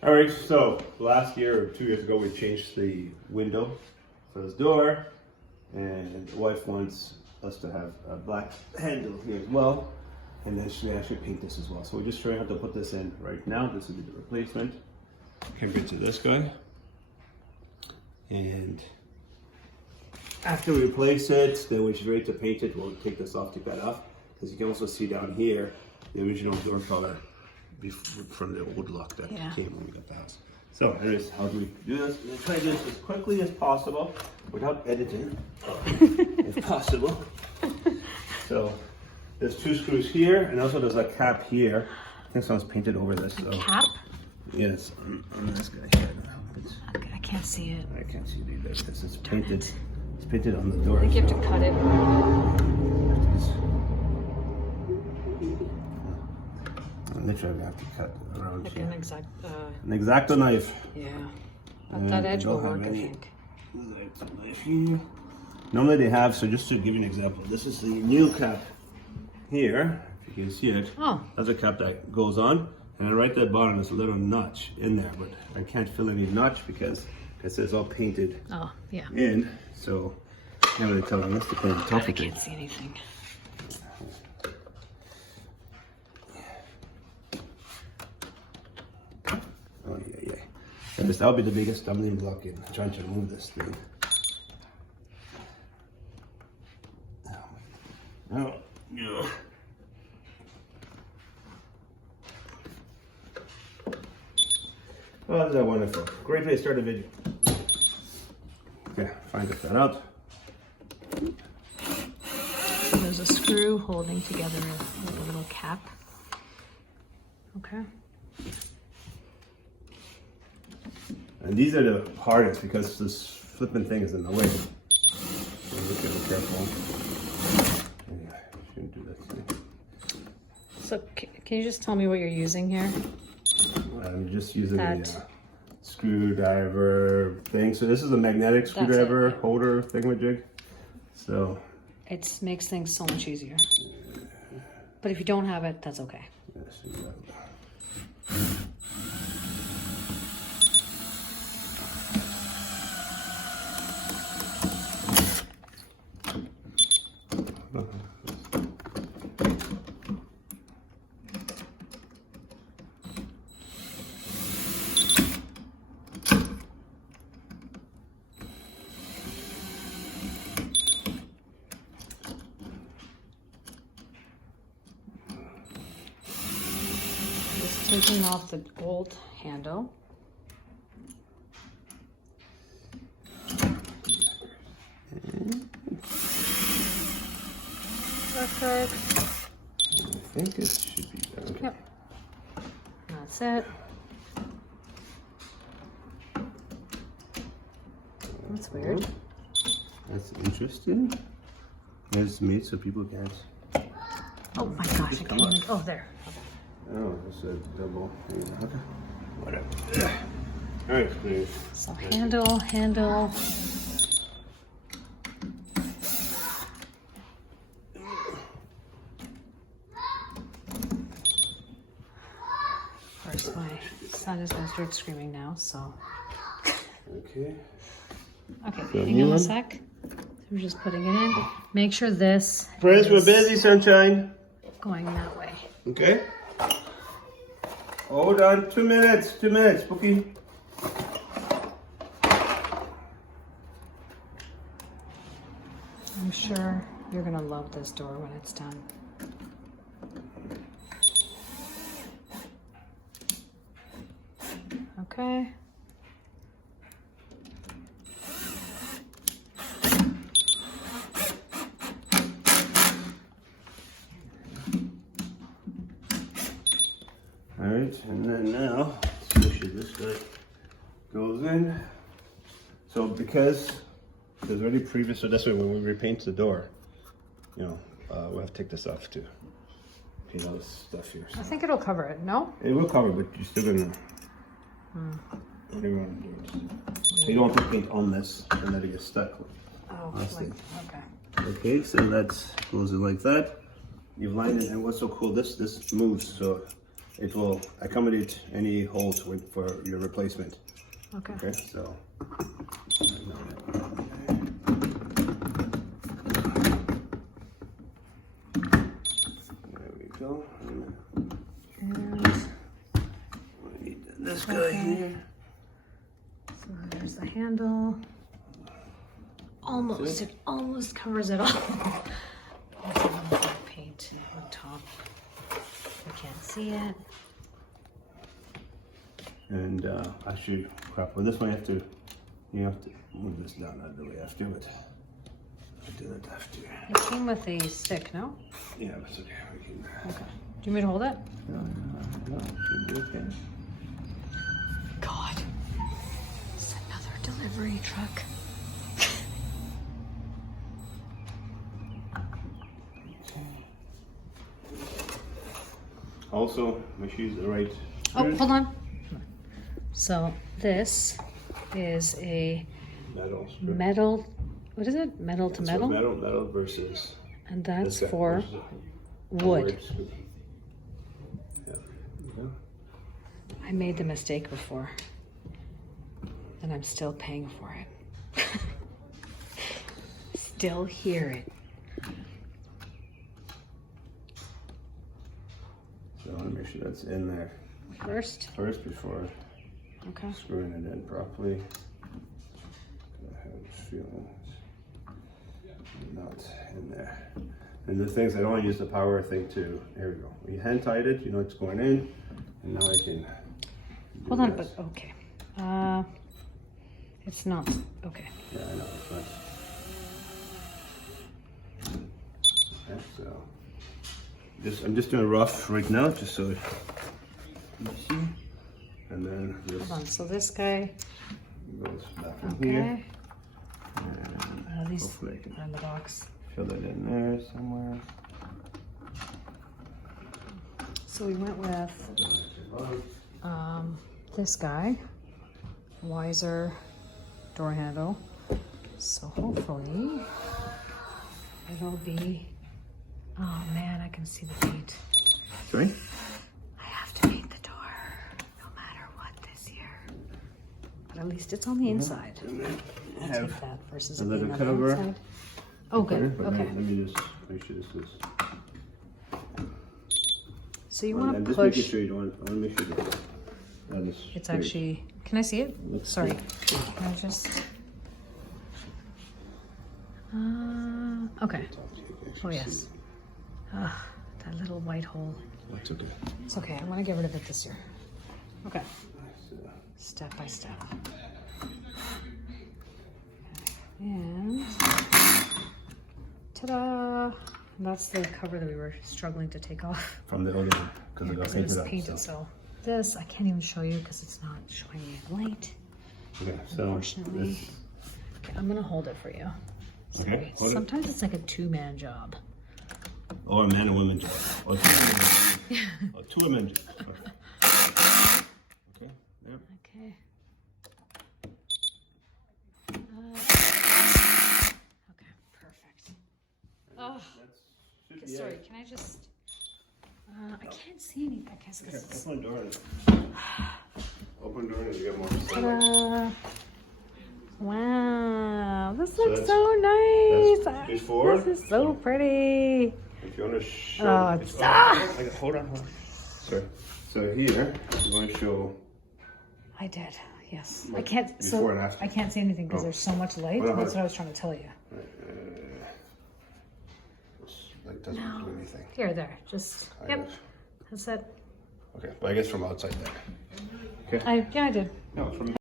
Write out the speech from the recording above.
All right, so last year or 2 years ago, we changed the window for this door, and the wife wants us to have a black handle here as well, and then she actually paint this as well. So we're just showing how to put this in right now. This will be the replacement compared to this guy. And after we replace it, then when she's ready to paint it, we'll take this off, take that off, because you can also see down here the original door color from the old look that came when we got the house. So anyways, how do we do this? We're gonna try to do this as quickly as possible without editing, if possible. So there's 2 screws here, and also there's a cap here. I think someone's painted over this. So. Cap? Yes, on this guy here. I can't see it. I can't see it either because it's painted. It's painted on the door. I think you have to cut it. Literally, I have to cut around Like here. an exact. An X-Acto knife. Yeah. But that edge will work, I think. X-Acto knife here. Normally they have, so just to give you an example, this is the new cap here. If you can see it. Oh. That's a cap that goes on. And right at the bottom there's a little notch in there, but I can't fill any notch because it's all painted in. So I can't really tell unless they put it on top of it. I can't see anything. Oh yeah. That'll be the biggest stumbling block in trying to remove this thing. Oh, yeah. Oh, isn't that wonderful? Great way to start a video. Okay, fine, get that out. There's a screw holding together a little cap. Okay. And these are the hardest because this flipping thing is in the way. So we have to be careful. Yeah, shouldn't do that today. So can you just tell me what you're using here? I'm just using a screwdriver thing. So this is a magnetic screwdriver holder thingamajig. So it makes things so much easier. But if you don't have it, that's okay. yes, exactly. Taking off the old handle. Perfect. I think it should be done. Yep. That's it. That's weird. That's interesting. It's made so people can't. Oh my gosh, I can't even. Oh, there. Oh, it's a double. Yeah, okay. Whatever. Yeah. All right, please. So handle. Of course, my son is going to start screaming now, so. Okay. Okay, hang on a sec. So we're just putting it in. Make sure this. Friends, we're busy, sunshine. Going that way. Okay. Hold on, 2 minutes, Bookie. I'm sure you're gonna love this door when it's done. Okay. All right, and then now, let's make sure this guy goes in. So because there's already previous, so that's why when we repaint the door, you know, we'll have to take this off too. You know, this stuff here. So. I think it'll cover it, no? It will cover, but you're still gonna. What do you want to do? So you don't want to paint on this and let it get stuck. Oh, Honestly. okay. Okay, so that goes in like that. You've lined it, and what's so cool? This moves, so it will accommodate any holes for your replacement. Okay. Okay, so. There we go. And We need this guy here. so there's the handle. Almost, it almost covers it all. There's a little bit of paint on top. You can't see it. And actually, crap. Well, this one you have to move this down out of the way after, but I did it after. It came with a stick, no? Yeah, that's okay. We can. Okay. Do you want me to hold it? No, should be okay. God, it's another delivery truck. Also, make sure you use the right. Oh, hold on. So this is a Metal strip. metal. What is it? Metal to It's metal, for metal versus. and that's this guy, for which is a wood. wood strip. Yeah. Okay. I made the mistake before, and I'm still paying for it. Still hear it. So I want to make sure that's in there First, before okay. screwing it in properly. I have a feeling it's not in there. And the things, I don't want to use the power thing to, there we go. When you hand tied it, you know it's going in, and now I can. Hold on, but okay. It's not okay. Yeah, I know, it's not. Okay, so. I'm just doing rough right now, just so you see. And then this Hold on. So this guy. goes back in here. Okay. And These hopefully I can are in the box. fill it in there somewhere. So we went with this guy, Weiser door handle. So hopefully it'll be. Oh man, I can see the paint. Sorry? I have to paint the door, no matter what this year. But at least it's on the inside. And then I'll have take that versus a it little being on the cover. inside. Oh, good. But Okay. Let me just make sure this is. So you And want to just making push. sure you don't. I want to make sure that is. It's straight. actually. Can I see it? Looks Sorry. good. Can I just? Okay. Oh yes. Ah, that little white hole. That's okay. It's okay. I'm gonna get rid of it this year. Okay. So, Step by step. And ta-da! That's the cover that we were struggling to take off from the other one, because it got because it was painted up. painted. So this I can't even show you because it's not showing me in light. Okay, so Unfortunately. this- Okay, I'm gonna hold it for you. Okay, Sorry. hold it. Sometimes it's like a two-man job. or a man and woman job. Or two women job. Okay. Yep. Okay. Okay, perfect. Oh, Should okay, be sorry. it. Can I just? I can't see anything. I guess Okay, this is. open door. Open door and you get more. Ta-da. Wow, this So looks that's- so nice. that's before. This is so pretty. If you want to show. Oh, it's- ah! Hold on. Sorry. So here, I'm going to show. I did. Yes. I Like can't. before and So after. I can't see anything because Oh. there's so much light. What about- That's what I was trying to tell you. Like doesn't No. do anything. Here, there. Just. I Yep. guess. That's it. Okay, but I guess from outside then. Okay. Yeah, I did. No, from